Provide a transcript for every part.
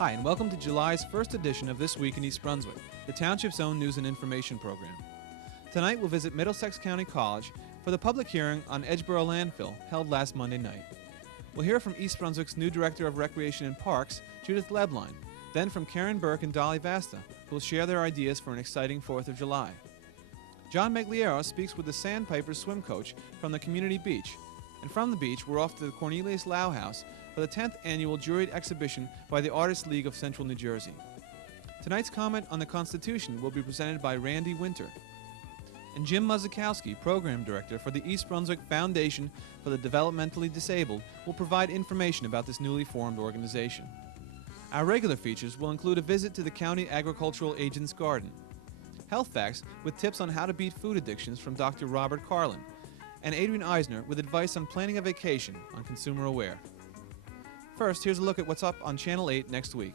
Hi, and welcome to July's first edition of This Week in East Brunswick, the township's own news and information program. Tonight we'll visit Middlesex County College for the public hearing on Edgeboro landfill held last Monday night. We'll hear from East Brunswick's new Director of Recreation and Parks, Judith Lebline, then from Karen Burke and Dolly Vasta, who will share their ideas for an exciting 4th of July. John Meggiolaro speaks with the Sandpipers swim coach from the community beach, and from the beach we're off to the Cornelius Lau House for the 10th annual juried exhibition by the Artists League of Central New Jersey. Tonight's comment on the Constitution will be presented by Randy Winter. And Jim Muzikowski, Program Director for the East Brunswick Foundation for the Developmentally Disabled, will provide information about this newly formed organization. Our regular features will include a visit to the County Agricultural Agent's Garden, health facts with tips on how to beat food addictions from Dr. Robert Karlin, and Adrian Eisner with advice on planning a vacation on Consumer Aware. First, here's a look at what's up on Channel 8 next week.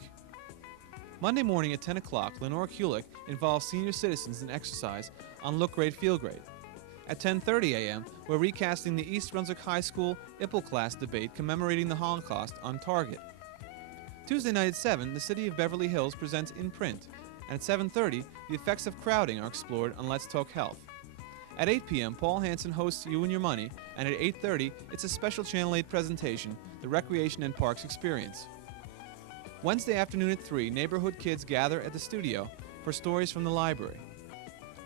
Monday morning at 10 o'clock, Lenore Kulik involves senior citizens in exercise on Look Great, Feel Great. At 10:30 a.m., we're recasting the East Brunswick High School IPPL class debate commemorating the Holocaust on Target. Tuesday night at 7, the City of Beverly Hills presents In Print, and at 7:30, the effects of crowding are explored on Let's Talk Health. At 8 p.m., Paul Hansen hosts You and Your Money, and at 8:30, it's a special Channel 8 presentation, The Recreation and Parks Experience. Wednesday afternoon at 3, neighborhood kids gather at the studio for Stories from the Library.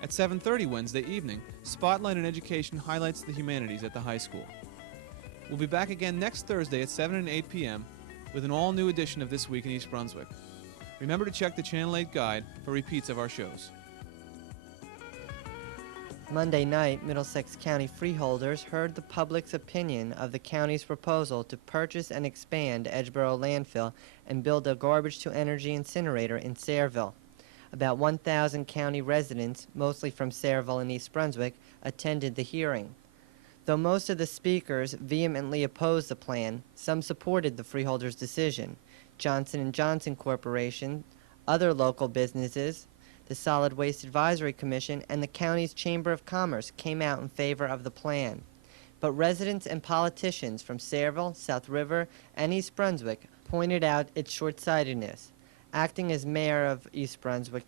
At 7:30 Wednesday evening, Spotlight on Education highlights the humanities at the high school. We'll be back again next Thursday at 7 and 8 p.m. with an all-new edition of This Week in East Brunswick. Remember to check the Channel 8 guide for repeats of our shows. Monday night, Middlesex County freeholders heard the public's opinion of the county's proposal to purchase and expand Edgeboro landfill and build a garbage-to-energy incinerator in Sayreville. About 1,000 county residents, mostly from Sayreville and East Brunswick, attended the hearing. Though most of the speakers vehemently opposed the plan, some supported the freeholders' decision. Johnson & Johnson Corporation, other local businesses, the Solid Waste Advisory Commission, and the county's Chamber of Commerce came out in favor of the plan. But residents and politicians from Sayreville, South River, and East Brunswick pointed out its short-sightedness. Acting as mayor of East Brunswick,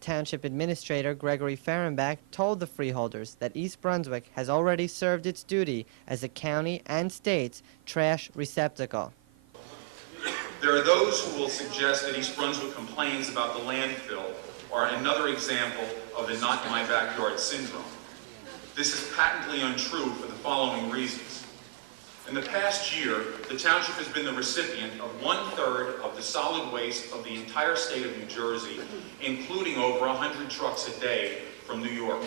Township Administrator Gregory Fehrenbach told the freeholders that East Brunswick has already served its duty as a county and state's trash receptacle. There are those who will suggest that East Brunswick complains about the landfill are another example of the not in my backyard syndrome. This is patently untrue for the following reasons. In the past year, the township has been the recipient of 1/3 of the solid waste of the entire state of New Jersey, including over 100 trucks a day from New York.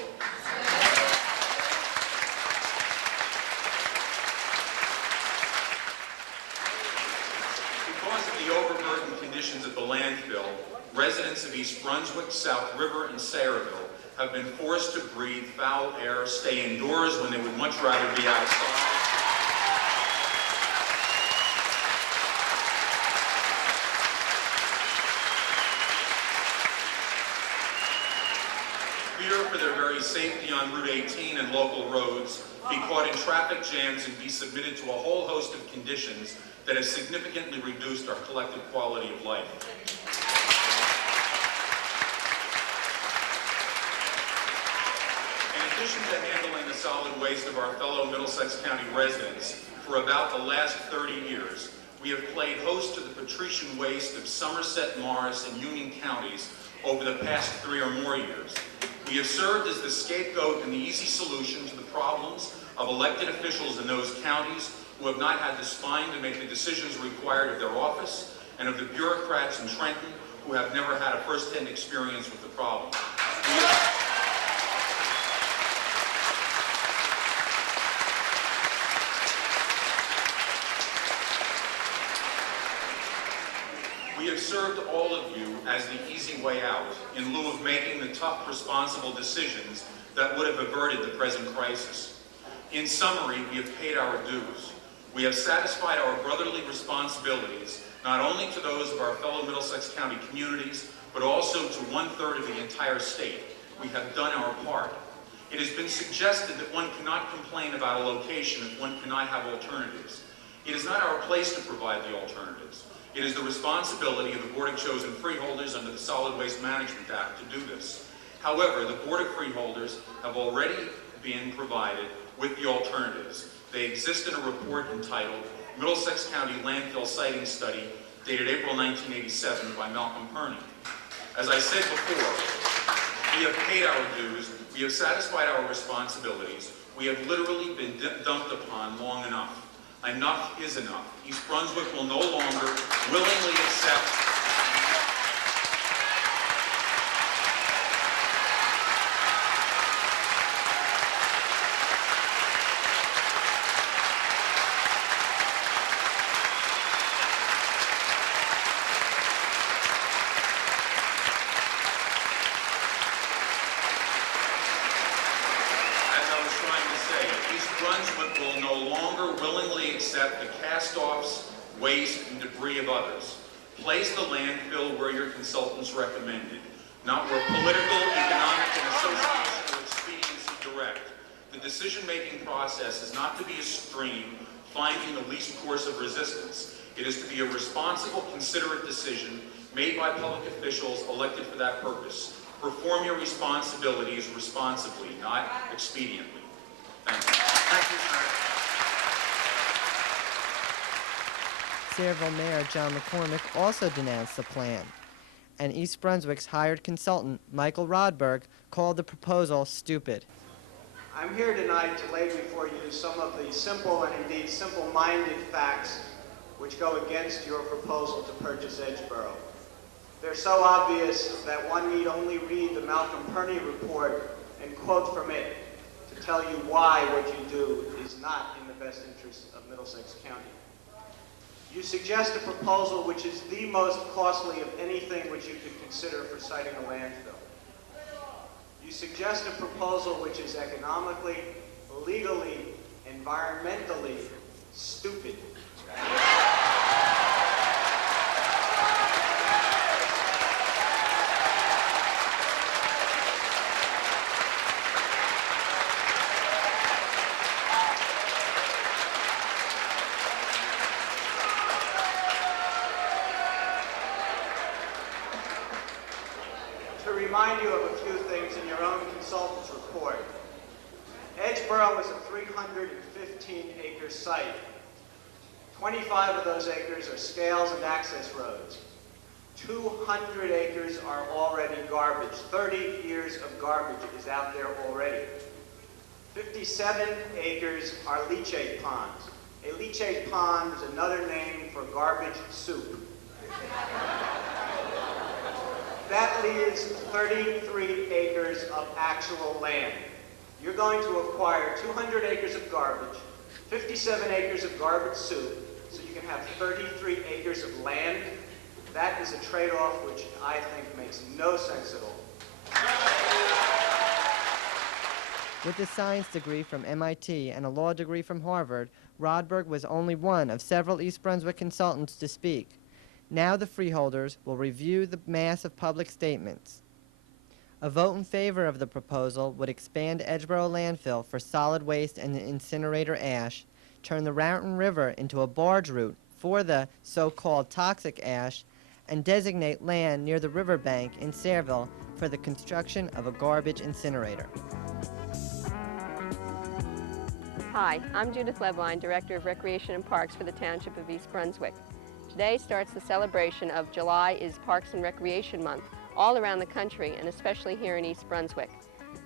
Because of the overburdened conditions at the landfill, residents of East Brunswick, South River, and Sayreville have been forced to breathe foul air, stay indoors when they would much rather be outside. Fear for their very safety on Route 18 and local roads, be caught in traffic jams, and be submitted to a whole host of conditions that have significantly reduced our collective quality of life. In addition to handling the solid waste of our fellow Middlesex County residents, for about the last 30 years, we have played host to the patrician waste of Somerset, Morris, and Union counties over the past 3 or more years. We have served as the scapegoat and the easy solution to the problems of elected officials in those counties who have not had the spine to make the decisions required of their office, and of the bureaucrats in Trenton who have never had a first-hand experience with the problem. We have served all of you as the easy way out, in lieu of making the tough, responsible decisions that would have averted the present crisis. In summary, we have paid our dues. We have satisfied our brotherly responsibilities, not only to those of our fellow Middlesex County communities, but also to 1/3 of the entire state. We have done our part. It has been suggested that one cannot complain about a location if one cannot have alternatives. It is not our place to provide the alternatives. It is the responsibility of the Board of Chosen Freeholders under the Solid Waste Management Act to do this. However, the Board of Freeholders have already been provided with the alternatives. They exist in a report entitled Middlesex County Landfill Siting Study, dated April 1987 by Malcolm Perney. As I said before, we have paid our dues, we have satisfied our responsibilities, we have literally been dumped upon long enough. Enough is enough. East Brunswick will no longer willingly accept Brunswick will no longer willingly accept the cast-offs, waste, and debris of others. Place the landfill where your consultants recommended, not where political, economic, and associational expediency direct. The decision-making process is not to be a stream finding the least course of resistance. It is to be a responsible, considerate decision made by public officials elected for that purpose. Perform your responsibilities responsibly, not expediently. Thank you. Thank you, sir. Sayreville Mayor John McCormick also denounced the plan, and East Brunswick's hired consultant, Michael Rodberg, called the proposal stupid. I'm here tonight to lay before you some of the simple and indeed simple-minded facts which go against your proposal to purchase Edgeboro. They're so obvious that one need only read the Malcolm Perney report and quote from it to tell you why what you do is not in the best interest of Middlesex County. You suggest a proposal which is the most costly of anything which you could consider for siting a landfill. You suggest a proposal which is economically, legally, environmentally stupid. To remind you of a few things in your own consultant's report, Edgeboro is a 315-acre site. 25 of those acres are scales and access roads. 200 acres are already garbage. 30 years of garbage is out there already. 57 acres are leachate ponds. A leachate pond is another name for garbage soup. That leaves 33 acres of actual land. You're going to acquire 200 acres of garbage, 57 acres of garbage soup, so you can have 33 acres of land. That is a trade-off which I think makes no sense at all. With a science degree from MIT and a law degree from Harvard, Rodberg was only one of several East Brunswick consultants to speak. Now the freeholders will review the mass of public statements. A vote in favor of the proposal would expand Edgeboro landfill for solid waste and incinerator ash, turn the Raritan River into a barge route for the so-called toxic ash, and designate land near the riverbank in Sayreville for the construction of a garbage incinerator. Hi, I'm Judith Lebline, Director of Recreation and Parks for the Township of East Brunswick. Today starts the celebration of July is Parks and Recreation Month all around the country and especially here in East Brunswick.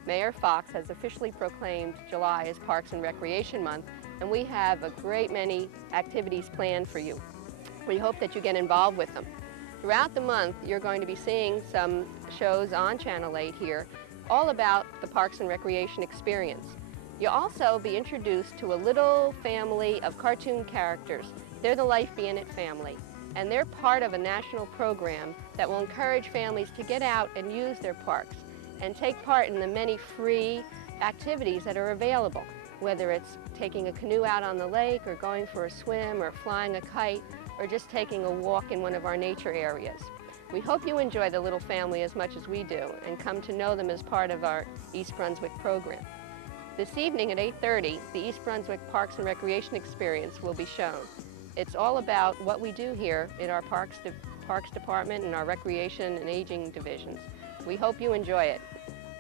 Mayor Fox has officially proclaimed July as Parks and Recreation Month, and we have a great many activities planned for you. We hope that you get involved with them. Throughout the month, you're going to be seeing some shows on Channel 8 here all about the Parks and Recreation experience. You'll also be introduced to a little family of cartoon characters. They're the Life Be In It family, and they're part of a national program that will encourage families to get out and use their parks and take part in the many free activities that are available, whether it's taking a canoe out on the lake or going for a swim or flying a kite or just taking a walk in one of our nature areas. We hope you enjoy the little family as much as we do and come to know them as part of our East Brunswick program. This evening at 8:30, the East Brunswick Parks and Recreation Experience will be shown. It's all about what we do here in our Parks Department and our Recreation and Aging divisions. We hope you enjoy it.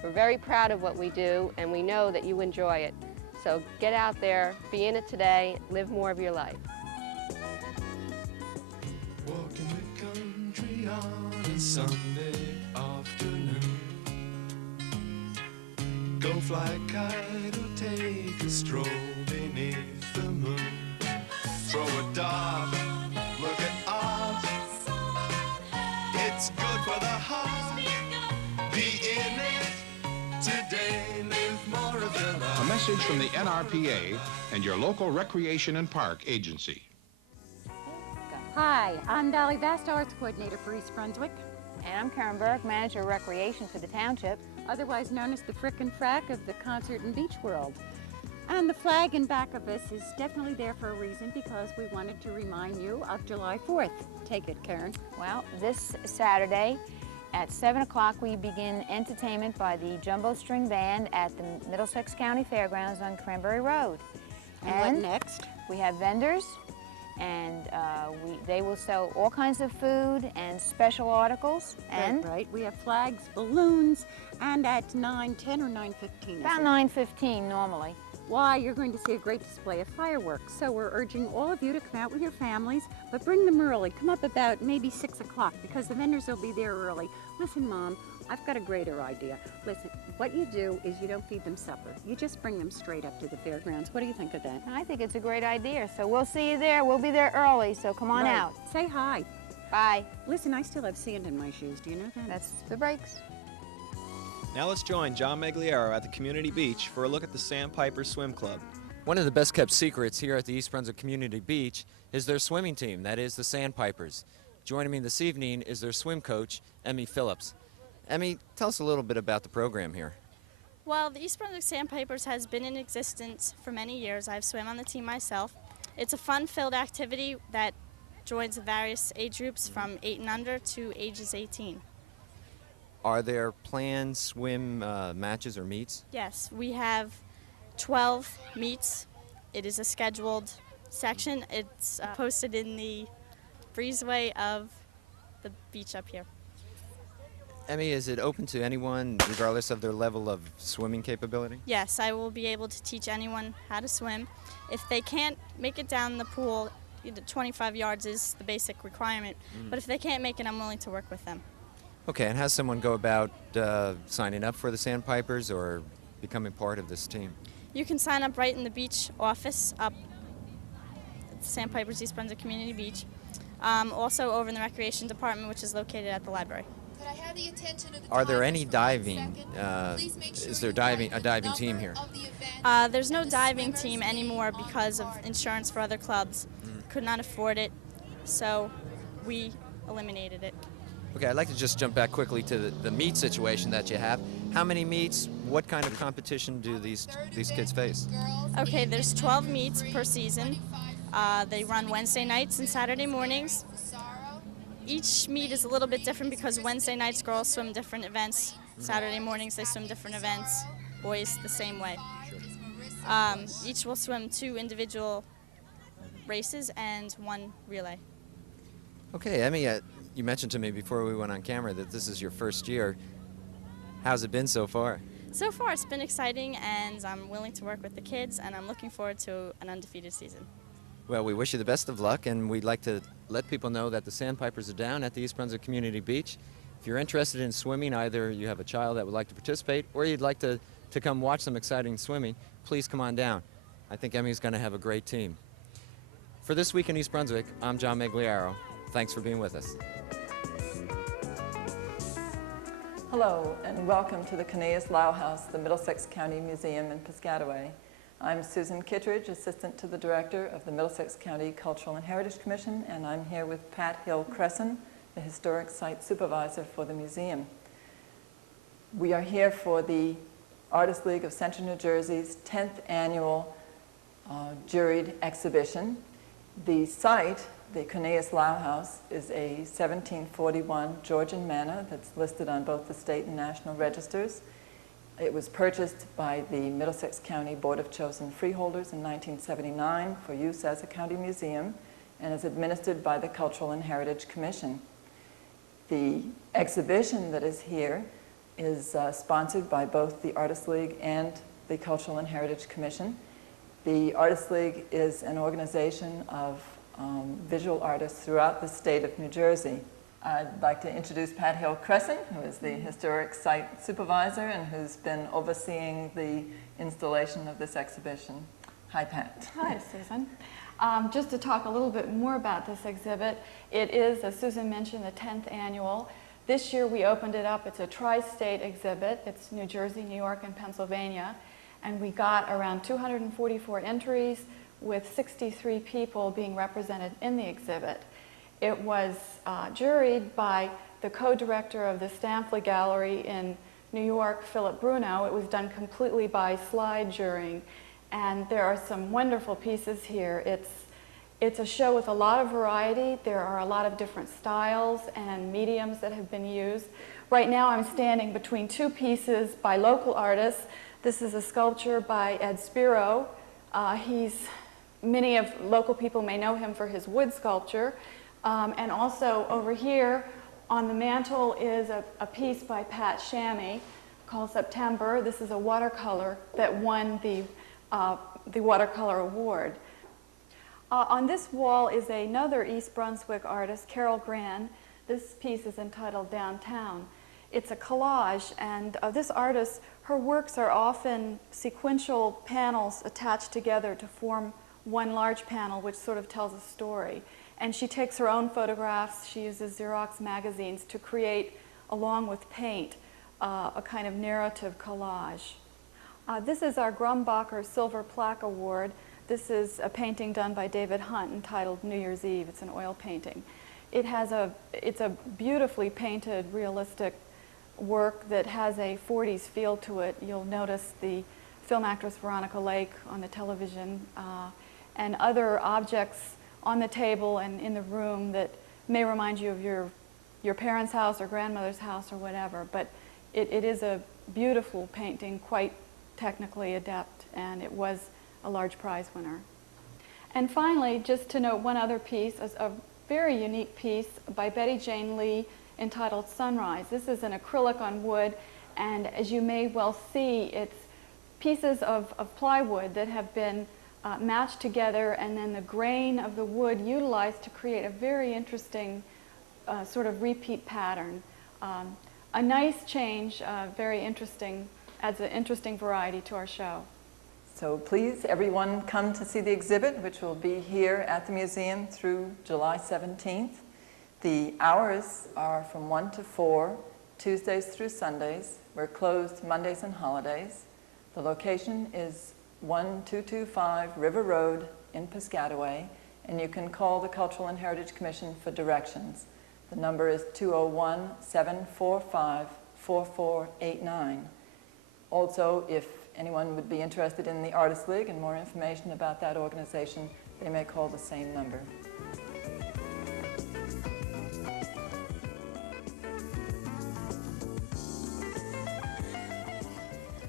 We're very proud of what we do, and we know that you enjoy it. So get out there, be in it today, live more of your life. Walking the country on a Sunday afternoon. Go fly a kite or take a stroll beneath the moon. Throw a dart, look at art. It's good for the heart. Be in it today, live more of your life. A message from the NRPA and your local Recreation and Park Agency. Hi, I'm Dolly Best, Arts Coordinator for East Brunswick, And I'm Karen Burke, Manager of Recreation for the Township. otherwise known as the Frick and Frack of the concert and beach world. And the flag in back of us is definitely there for a reason, because we wanted to remind you of July 4th. Take it, Karen. Well, this Saturday at 7 o'clock we begin entertainment by the Jumbo String Band at the Middlesex County Fairgrounds on Cranberry Road. And what next? We have vendors, and they will sell all kinds of food and special articles. And Right. We have flags, balloons, and at 9:10 or 9:15. about 9:15 normally. Why, you're going to see a great display of fireworks. So we're urging all of you to come out with your families, but bring them early. Come up about maybe 6 o'clock, because the vendors will be there early. Listen, Mom, I've got a greater idea. Listen, what you do is you don't feed them supper. You just bring them straight up to the fairgrounds. What do you think of that? I think it's a great idea, so we'll see you there. We'll be there early, so come on Right. out. Say hi. Bye. Listen, I still have sand in my shoes. Do you know that? That's the breaks. Now let's join John Meggiolaro at the community beach for a look at the Sandpipers Swim Club. One of the best kept secrets here at the East Brunswick Community Beach is their swimming team, that is the Sandpipers. Joining me this evening is their swim coach, Emmy Phillips. Emmy, tell us a little bit about the program here. Well, the East Brunswick Sandpipers has been in existence for many years. I've swam on the team myself. It's a fun-filled activity that joins various age groups from 8 and under to ages 18. Are there planned swim matches or meets? Yes, we have 12 meets. It is a scheduled section. It's posted in the breezeway of the beach up here. Emmy, is it open to anyone regardless of their level of swimming capability? Yes, I will be able to teach anyone how to swim. If they can't make it down the pool, 25 yards is the basic requirement. But if they can't make it, I'm willing to work with them. Okay, and how does someone go about signing up for the Sandpipers or becoming part of this team? You can sign up right in the beach office up at the Sandpipers East Brunswick Community Beach. Also over in the Recreation Department, which is located at the library. Could I have the attention of the Are there drivers any for 1 diving? second? Please make sure Is there you write a the diving number team here? of the event There's no and the diving swimmer's team name anymore on the because of card. insurance for other clubs. Could not afford it, so we eliminated it. Okay, I'd like to just jump back quickly to the meet situation that you have. How many meets? What kind of competition do these kids face? Okay, there's 12 meets per season. They run Wednesday nights and Saturday mornings. Each meet is a little bit different because Wednesday nights girls swim different events. Saturday mornings they swim different events. Boys the same way. Each will swim 2 individual races and 1 relay. Okay, Emmy, you mentioned to me before we went on camera that this is your first year. How's it been so far? So far it's been exciting, and I'm willing to work with the kids, and I'm looking forward to an undefeated season. Well, we wish you the best of luck, and we'd like to let people know that the Sandpipers are down at the East Brunswick Community Beach. If you're interested in swimming, either you have a child that would like to participate or you'd like to come watch some exciting swimming, please come on down. I think Emmy's going to have a great team. For This Week in East Brunswick, I'm John Meggiolaro. Thanks for being with us. Hello, and welcome to the Cornelius Lau House, the Middlesex County Museum in Piscataway. I'm Susan Kittredge, Assistant to the Director of the Middlesex County Cultural and Heritage Commission, and I'm here with Pat Hill-Cresson, the Historic Site Supervisor for the museum. We are here for the Artists League of Central New Jersey's 10th annual juried exhibition. The site, the Cornelius Lau House, is a 1741 Georgian manor that's listed on both the state and national registers. It was purchased by the Middlesex County Board of Chosen Freeholders in 1979 for use as a county museum, and is administered by the Cultural and Heritage Commission. The exhibition that is here is sponsored by both the Artists League and the Cultural and Heritage Commission. The Artists League is an organization of visual artists throughout the state of New Jersey. I'd like to introduce Pat Hill-Crescent, who is the Historic Site Supervisor and who's been overseeing the installation of this exhibition. Hi, Pat. Hi, Susan. Just to talk a little bit more about this exhibit, it is, as Susan mentioned, the 10th annual. This year we opened it up. It's a tri-state exhibit. It's New Jersey, New York, and Pennsylvania. And we got around 244 entries with 63 people being represented in the exhibit. It was juried by the co-director of the Stamfley Gallery in New York, Philip Bruno. It was done completely by slide jurying. And there are some wonderful pieces here. It's a show with a lot of variety. There are a lot of different styles and mediums that have been used. Right now I'm standing between two pieces by local artists. This is a sculpture by Ed Spiro. Many of local people may know him for his wood sculpture. And also over here on the mantle is a piece by Pat Shammy called September. This is a watercolor that won the Watercolor Award. On this wall is another East Brunswick artist, Carol Gran. This piece is entitled Downtown. It's a collage, and this artist, her works are often sequential panels attached together to form one large panel which sort of tells a story. And she takes her own photographs. She uses Xerox magazines to create, along with paint, a kind of narrative collage. This is our Grumbacher Silver Plaque Award. This is a painting done by David Hunt entitled New Year's Eve. It's an oil painting. It's a beautifully painted, realistic work that has a 40s feel to it. You'll notice the film actress Veronica Lake on the television and other objects on the table and in the room that may remind you of your parents' house or grandmother's house or whatever. But it is a beautiful painting, quite technically adept, and it was a large prize winner. And finally, just to note one other piece, a very unique piece by Betty Jane Lee entitled Sunrise. This is an acrylic on wood, and as you may well see, it's pieces of plywood that have been matched together, and then the grain of the wood utilized to create a very interesting sort of repeat pattern. A nice change, very interesting, adds an interesting variety to our show. So please, everyone, come to see the exhibit, which will be here at the museum through July 17th. The hours are from 1 to 4, Tuesdays through Sundays. We're closed Mondays and holidays. The location is 1225 River Road in Piscataway, and you can call the Cultural and Heritage Commission for directions. The number is 201-745-4489. Also, if anyone would be interested in the Artists League and more information about that organization, they may call the same number.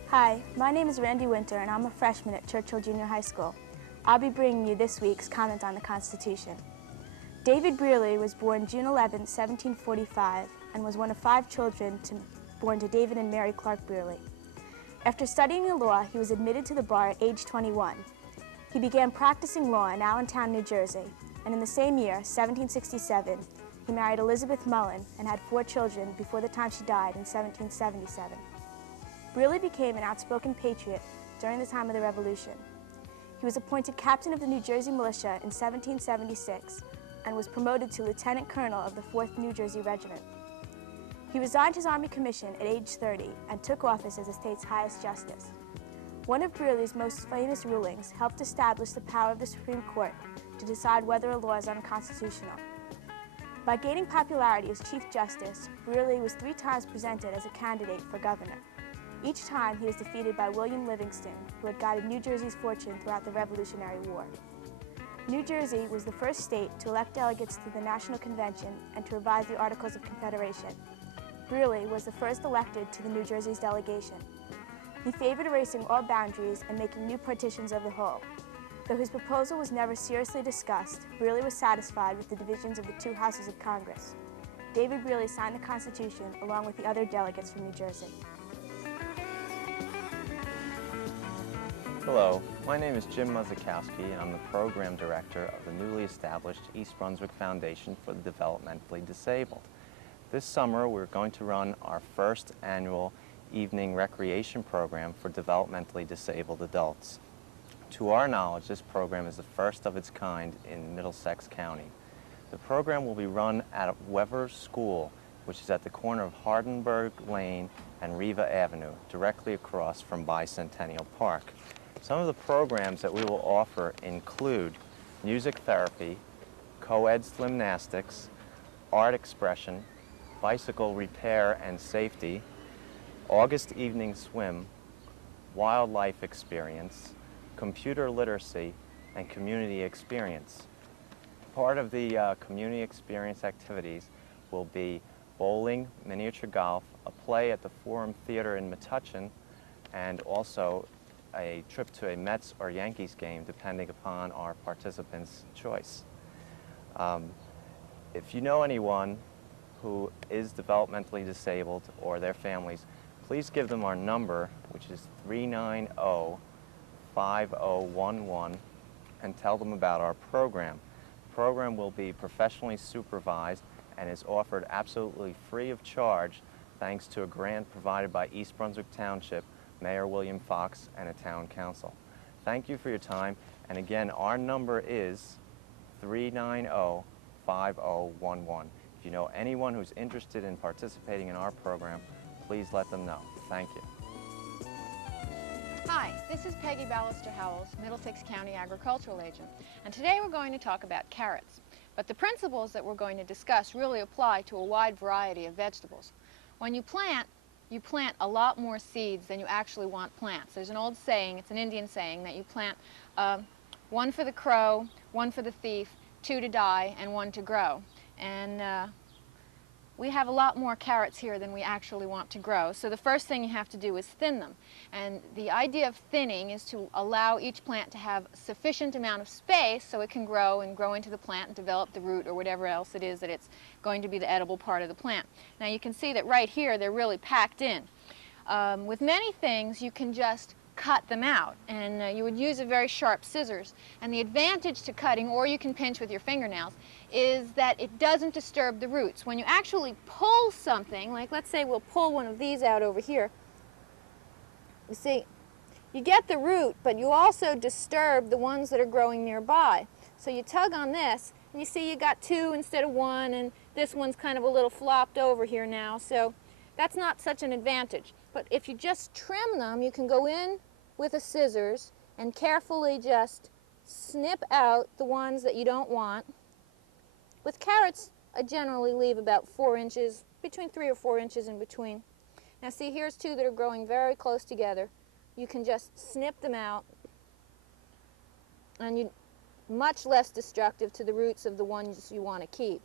Hi, my name is Randy Winter, and I'm a freshman at Churchill Junior High School. I'll be bringing you this week's comment on the Constitution. David Brearley was born June 11, 1745, and was one of 5 children born to David and Mary Clark Brearley. After studying the law, he was admitted to the bar at age 21. He began practicing law in Allentown, New Jersey, and in the same year, 1767, he married Elizabeth Mullen and had 4 children before the time she died in 1777. Brearley became an outspoken patriot during the time of the Revolution. He was appointed captain of the New Jersey Militia in 1776 and was promoted to lieutenant colonel of the 4th New Jersey Regiment. He resigned his Army commission at age 30 and took office as the state's highest justice. One of Brearley's most famous rulings helped establish the power of the Supreme Court to decide whether a law is unconstitutional. By gaining popularity as Chief Justice, Brearley was 3 times presented as a candidate for governor. Each time he was defeated by William Livingston, who had guided New Jersey's fortune throughout the Revolutionary War. New Jersey was the first state to elect delegates to the National Convention and to revise the Articles of Confederation. Brearley was the first elected to the New Jersey's delegation. He favored erasing all boundaries and making new partitions of the whole. Though his proposal was never seriously discussed, Brearley was satisfied with the divisions of the two houses of Congress. David Brearley signed the Constitution along with the other delegates from New Jersey. Hello, my name is Jim Muzikowski, and I'm the Program Director of the newly established East Brunswick Foundation for the Developmentally Disabled. This summer, we're going to run our first annual evening recreation program for developmentally disabled adults. To our knowledge, this program is the first of its kind in Middlesex County. The program will be run at Weber School, which is at the corner of Hardenberg Lane and Riva Avenue, directly across from Bicentennial Park. Some of the programs that we will offer include music therapy, co-ed gymnastics, art expression, bicycle repair and safety, August evening swim, wildlife experience, computer literacy, and community experience. Part of the community experience activities will be bowling, miniature golf, a play at the Forum Theater in Metuchen, and also a trip to a Mets or Yankees game, depending upon our participants' choice. If you know anyone who is developmentally disabled or their families, please give them our number, which is 390-5011, and tell them about our program. The program will be professionally supervised and is offered absolutely free of charge thanks to a grant provided by East Brunswick Township, Mayor William Fox, and a town council. Thank you for your time, and again, our number is 390-5011. If you know anyone who's interested in participating in our program, please let them know. Thank you. Hi, this is Peggy Ballister-Howells, Middlesex County Agricultural Agent, and today we're going to talk about carrots. But the principles that we're going to discuss really apply to a wide variety of vegetables. When you plant a lot more seeds than you actually want plants. There's an old saying, it's an Indian saying, that you plant one for the crow, one for the thief, 2 to die, and 1 to grow. And we have a lot more carrots here than we actually want to grow. So the first thing you have to do is thin them. And the idea of thinning is to allow each plant to have sufficient amount of space so it can grow and grow into the plant and develop the root or whatever else it is that it's going to be the edible part of the plant. Now you can see that right here they're really packed in. With many things you can just cut them out, and you would use a very sharp scissors. And the advantage to cutting, or you can pinch with your fingernails, is that it doesn't disturb the roots. When you actually pull something, like let's say we'll pull one of these out over here, you see, you get the root, but you also disturb the ones that are growing nearby. So you tug on this, and you see you got 2 instead of 1, and this one's kind of a little flopped over here now, so that's not such an advantage. But if you just trim them, you can go in with a scissors and carefully just snip out the ones that you don't want. With carrots, I generally leave about 4 inches, between 3 or 4 inches in between. Now see, here's 2 that are growing very close together. You can just snip them out, and you much less destructive to the roots of the ones you want to keep.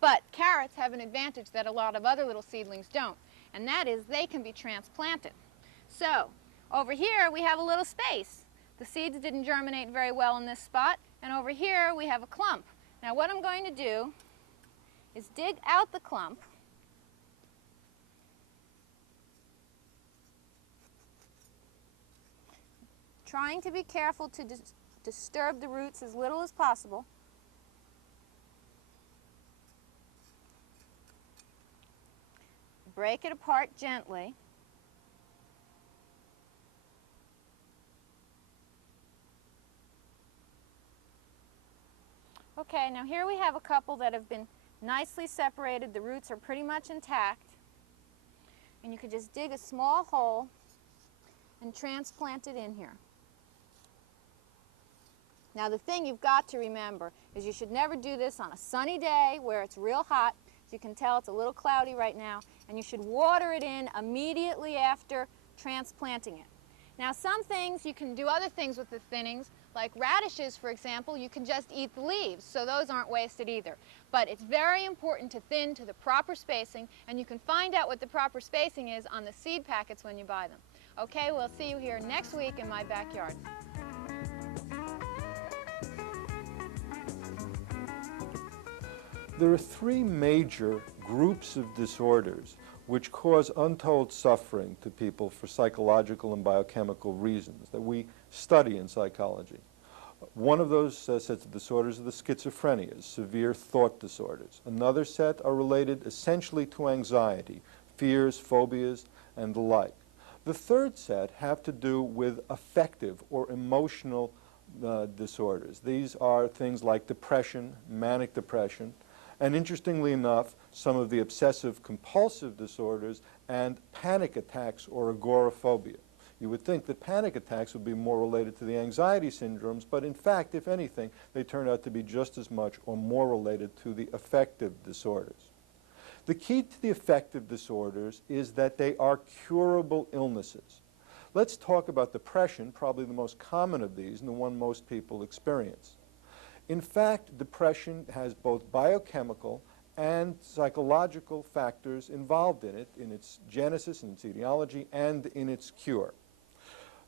But carrots have an advantage that a lot of other little seedlings don't, and that is they can be transplanted. So over here we have a little space. The seeds didn't germinate very well in this spot, and over here we have a clump. Now what I'm going to do is dig out the clump, trying to be careful to disturb the roots as little as possible. Break it apart gently. Okay, now here we have a couple that have been nicely separated. The roots are pretty much intact. And you could just dig a small hole and transplant it in here. Now the thing you've got to remember is you should never do this on a sunny day where it's real hot. As you can tell, it's a little cloudy right now, and you should water it in immediately after transplanting it. Now some things, you can do other things with the thinnings, like radishes, for example, you can just eat the leaves, so those aren't wasted either. But it's very important to thin to the proper spacing, and you can find out what the proper spacing is on the seed packets when you buy them. Okay, we'll see you here next week in my backyard. There are three major groups of disorders which cause untold suffering to people for psychological and biochemical reasons that we study in psychology. One of those sets of disorders are the schizophrenias, severe thought disorders. Another set are related essentially to anxiety, fears, phobias, and the like. The third set have to do with affective or emotional disorders. These are things like depression, manic depression, and interestingly enough, some of the obsessive-compulsive disorders and panic attacks or agoraphobia. You would think that panic attacks would be more related to the anxiety syndromes, but in fact, if anything, they turn out to be just as much or more related to the affective disorders. The key to the affective disorders is that they are curable illnesses. Let's talk about depression, probably the most common of these and the one most people experience. In fact, depression has both biochemical and psychological factors involved in it, in its genesis, in its etiology, and in its cure.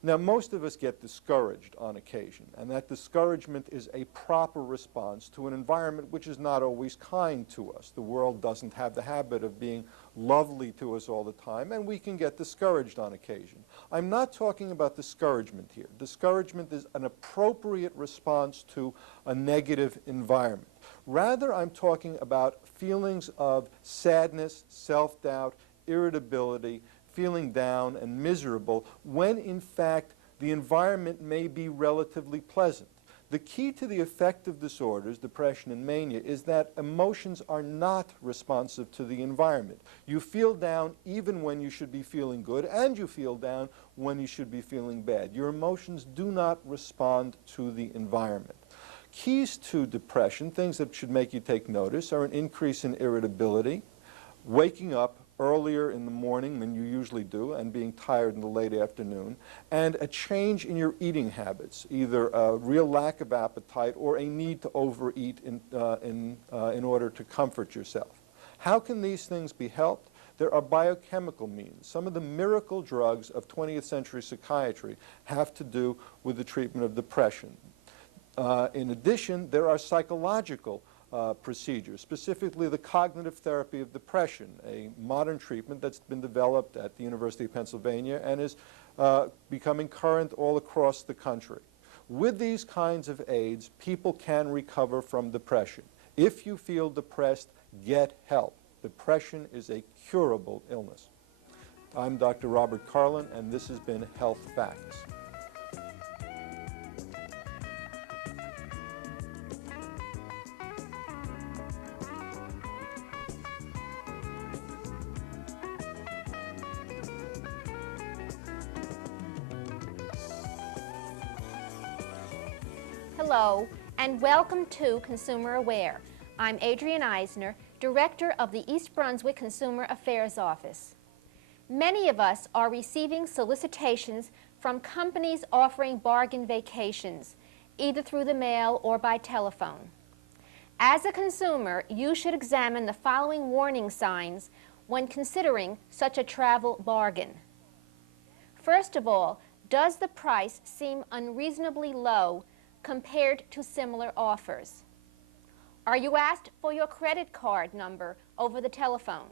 Now, most of us get discouraged on occasion, and that discouragement is a proper response to an environment which is not always kind to us. The world doesn't have the habit of being lovely to us all the time, and we can get discouraged on occasion. I'm not talking about discouragement here. Discouragement is an appropriate response to a negative environment. Rather, I'm talking about feelings of sadness, self-doubt, irritability, feeling down and miserable, when in fact the environment may be relatively pleasant. The key to the affective disorders, depression and mania, is that emotions are not responsive to the environment. You feel down even when you should be feeling good, and you feel down when you should be feeling bad. Your emotions do not respond to the environment. Keys to depression, things that should make you take notice, are an increase in irritability, waking up earlier in the morning than you usually do and being tired in the late afternoon, and a change in your eating habits, either a real lack of appetite or a need to overeat in order to comfort yourself. How can these things be helped? There are biochemical means. Some of the miracle drugs of 20th century psychiatry have to do with the treatment of depression. In addition, there are psychological procedures, specifically the cognitive therapy of depression, a modern treatment that's been developed at the University of Pennsylvania and is becoming current all across the country. With these kinds of aids, people can recover from depression. If you feel depressed, get help. Depression is a curable illness. I'm Dr. Robert Karlin, and this has been Health Facts. Hello, and welcome to Consumer Aware. I'm Adrienne Eisner, Director of the East Brunswick Consumer Affairs Office. Many of us are receiving solicitations from companies offering bargain vacations, either through the mail or by telephone. As a consumer, you should examine the following warning signs when considering such a travel bargain. First of all, does the price seem unreasonably low compared to similar offers? Are you asked for your credit card number over the telephone?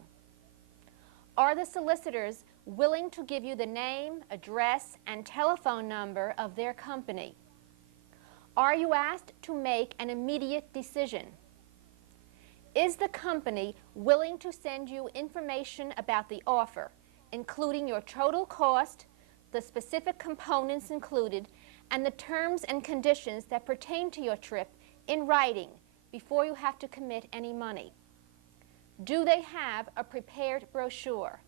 Are the solicitors willing to give you the name, address, and telephone number of their company? Are you asked to make an immediate decision? Is the company willing to send you information about the offer, including your total cost, the specific components included, and the terms and conditions that pertain to your trip in writing before you have to commit any money? Do they have a prepared brochure?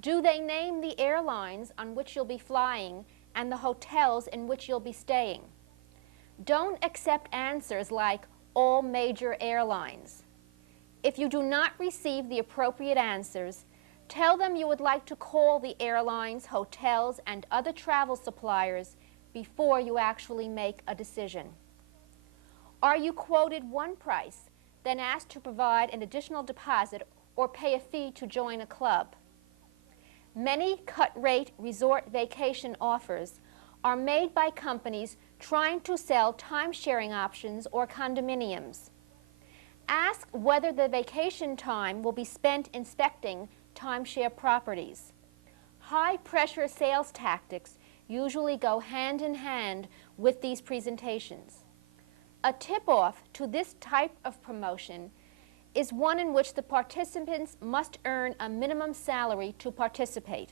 Do they name the airlines on which you'll be flying and the hotels in which you'll be staying? Don't accept answers like all major airlines. If you do not receive the appropriate answers, tell them you would like to call the airlines, hotels, and other travel suppliers before you actually make a decision. Are you quoted one price, then asked to provide an additional deposit or pay a fee to join a club? Many cut-rate resort vacation offers are made by companies trying to sell time-sharing options or condominiums. Ask whether the vacation time will be spent inspecting timeshare properties. High-pressure sales tactics usually go hand in hand with these presentations. A tip-off to this type of promotion is one in which the participants must earn a minimum salary to participate.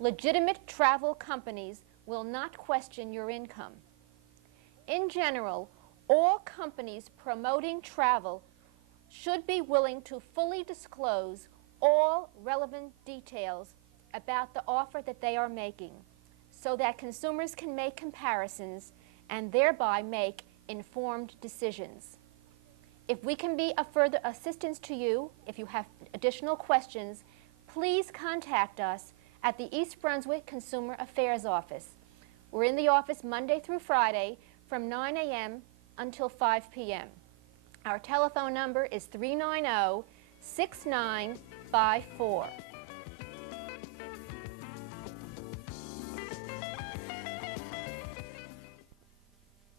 Legitimate travel companies will not question your income. In general, all companies promoting travel should be willing to fully disclose all relevant details about the offer that they are making so that consumers can make comparisons and thereby make informed decisions. If we can be of further assistance to you, if you have additional questions, please contact us at the East Brunswick Consumer Affairs Office. We're in the office Monday through Friday from 9 a.m. until 5 p.m. Our telephone number is 390-6954.